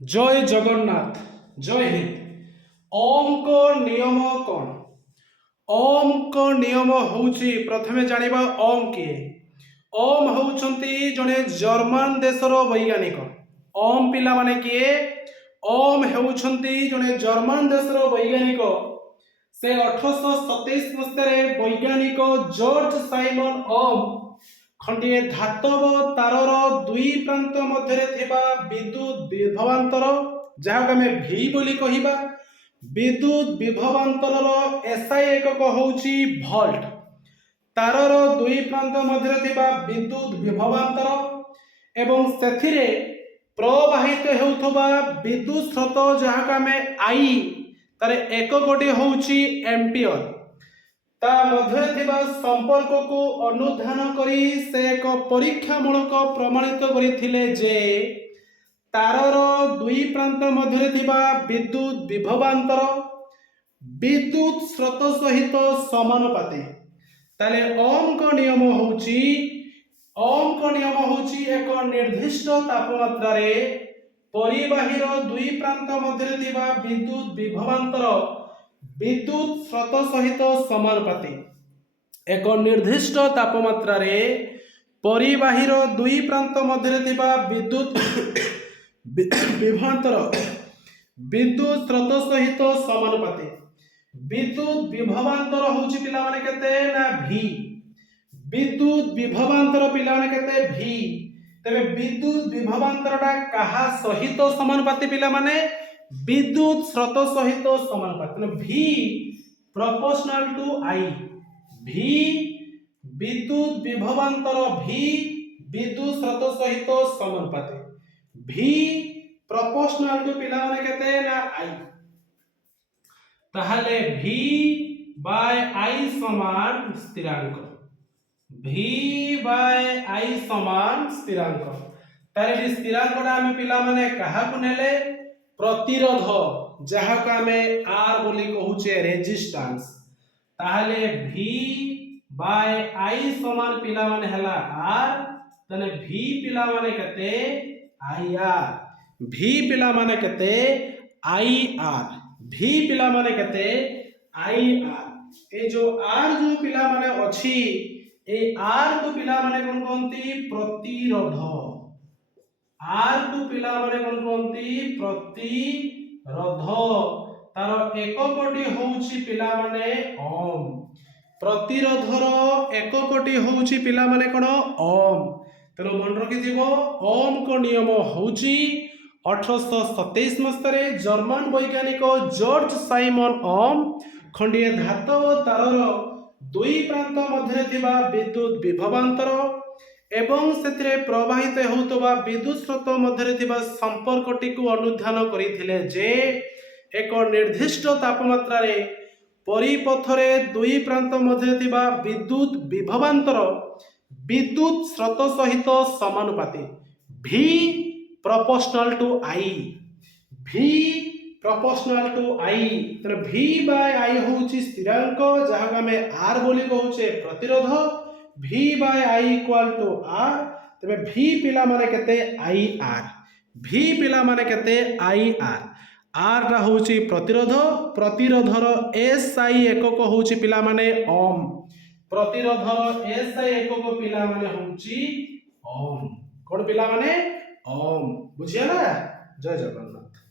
जय जगन्नाथ। जय हिंद। ओम को नियम कौन? ओम को नियम होउची प्रथमे जानिबा ओम किए। ओम होउचंती जने जर्मन देशर वैज्ञानिक। ओम पिला माने किए? ओम हेउचंती जने जर्मन देशर वैज्ञानिक। से 1827 मसीहारे वैज्ञानिक जॉर्ज साइमन ओम खंडिए धातव तारर दुई प्रांत मध्य थिबा विद्युत विभवांतर जहाक आमे भी बोली कहिबा। विद्युत विभवांतर एसआई एकक होउची भोल्ट। तारर दुई प्रांत मध्य थिबा विद्युत विभवांतर एवं सेथिरे प्रवाहित हेउथबा विद्युत स्रोत जहाक आमे आई तार एककटी होउची एम्पियर। ता मध्य थिबा संपर्क को अनुधान करी से एक परीक्षामूलक प्रमाणित करिथिले जे तारर दुई प्रांत मध्य थिबा विद्युत विभवांतर विद्युत स्रोत सहित समानुपाती। ताले ओम को नियम होउची एक निर्दिष्ट तापमात्रा रे परिबाहीर दुई प्रांत मध्य थिबा विद्युत विभवांतर विद्युत स्रोत सहित समानुपाती। एक निर्दिष्ट तापमात्रा रे परिबाहीर दुई प्रांत मध्य थिबा विद्युत विभवांतर विद्युत स्रोत सहित समानुपाती। विद्युत विभवांतर होउची पिला माने केते ना v। विद्युत विभवांतर पिला माने केते v। तबे विद्युत विभवांतरटा काहा सहित समानुपाती पिला माने विद्युत स्रोत सहित समानुपाती। v proportional to I। v विद्युत विभवांतर v विद्युत स्रोत सहित समानुपाती। v प्रोपोर्शनल टू पिला माने केते ना I। ताहले v बाय I समान स्थिरांक। v बाय I समान स्थिरांक। तारे स्थिरांकटा आमे पिला माने काहा को नेले? प्रतिरोध जहा को आमे R बोली कहूचे रेजिस्टेंस। ताहले v बाय I समान पिला माने हला R। तने v पिला माने केते IR। v पिला माने केते IR। v पिला माने केते IR। ए जो R जो पिला माने अछि ए R को पिला माने कोन कोंती? प्रतिरोध। R को पिला माने कोन कोंती? प्रतिरोध। तार एककटी होउची पिला माने ओम। प्रतिरोधर एककटी होउची पिला माने कोन? ओम। तेनो मन रखि दिबो ओम को नियम होउची 1827 मसीहारे जर्मन वैज्ञानिक जॉर्ज साइमन ओम खंडिए धातव तारर दुई प्रांत मध्य थिबा विद्युत विभवांतर एवं सेथिरे प्रवाहित हेउतबा विद्युत स्रोत मध्य थिबा संपर्कटी को अनुधान करिथिले जे एक निर्दिष्ट तापमात्रा रे परिपथरे दुई प्रांत मध्य थिबा विद्युत विभवांतर विद्युत स्रोत सहित समानुपाती। v proportional to I। v proportional to I। तर v बाय I होउची स्थिरांक जहा हमें R बोली कहूचे प्रतिरोध। v by I equal to R। तबे v पिला माने केते IR। v पिला माने केते IR। R रा होउची प्रतिरोध। प्रतिरोधर SI एकक होउची पिला माने ओम। प्रतिरोधर SI एकक पिला माने होउची ओम। कोन पिला माने ओम। बुझिया ना? जय जगन्नाथ।